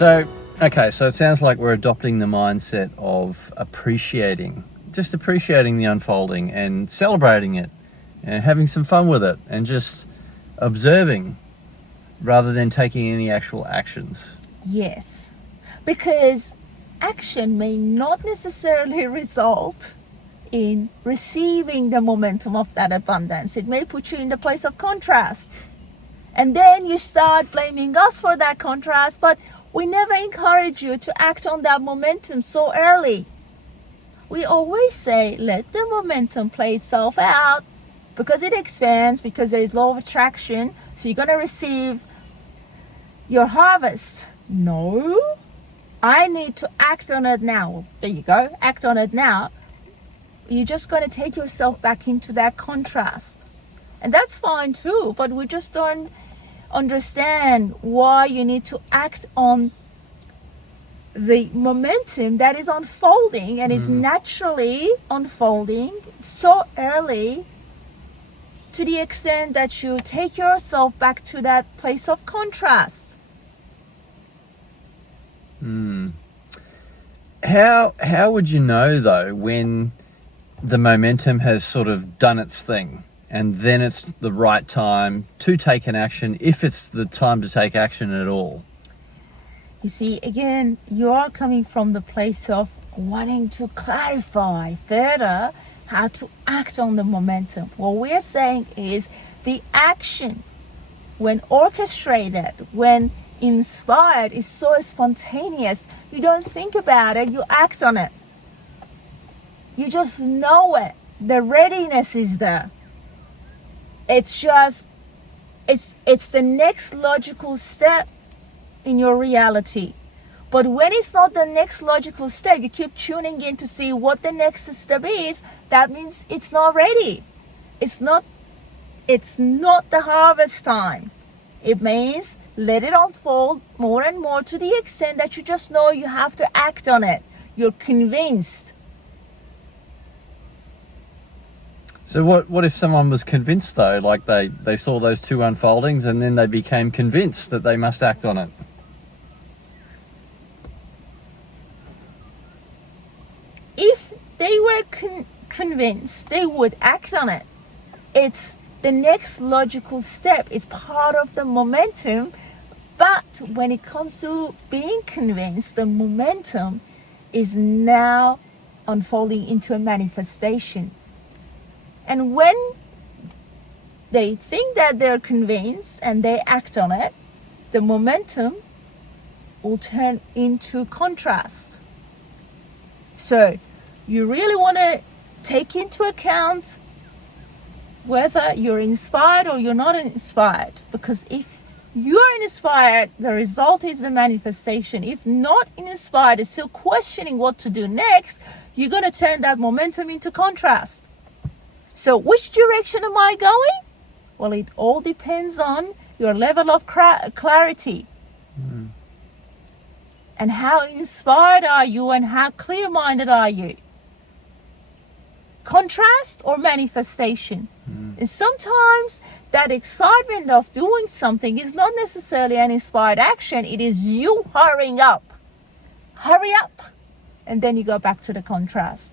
So it sounds like we're adopting the mindset of appreciating the unfolding and celebrating it and having some fun with it and just observing rather than taking any actual actions. Yes, because action may not necessarily result in receiving the momentum of that abundance. It may put you in the place of contrast. And then you start blaming us for that contrast, but we never encourage you to act on that momentum so early. We always say, let the momentum play itself out because it expands, because there is law of attraction, so you're going to receive your harvest. No, I need to act on it now. There you go, act on it now. You're just going to take yourself back into that contrast. And that's fine too, but we just don't understand why you need to act on the momentum that is unfolding and is naturally unfolding so early, to the extent that you take yourself back to that place of contrast. How would you know though when the momentum has sort of done its thing and then it's the right time to take an action, if it's the time to take action at all? You see, again, you are coming from the place of wanting to clarify further how to act on the momentum. What we're saying is the action, when orchestrated, when inspired, is so spontaneous. You don't think about it, you act on it. You just know it. The readiness is there. It's just, it's the next logical step in your reality. But when it's not the next logical step, you keep tuning in to see what the next step is. That means it's not ready. It's not the harvest time. It means let it unfold more and more to the extent that you just know you have to act on it. You're convinced. So what if someone was convinced though, like they saw those two unfoldings and then they became convinced that they must act on it? If they were convinced, they would act on it. It's the next logical step. It's part of the momentum. But when it comes to being convinced, the momentum is now unfolding into a manifestation. And when they think that they're convinced and they act on it, the momentum will turn into contrast. So you really want to take into account whether you're inspired or you're not inspired. Because if you're inspired, the result is the manifestation. If not inspired, still questioning what to do next, you're going to turn that momentum into contrast. So which direction am I going? Well, it all depends on your level of clarity. And how inspired are you and how clear-minded are you? Contrast or manifestation? And sometimes that excitement of doing something is not necessarily an inspired action. It is you hurrying up. Hurry up. And then you go back to the contrast.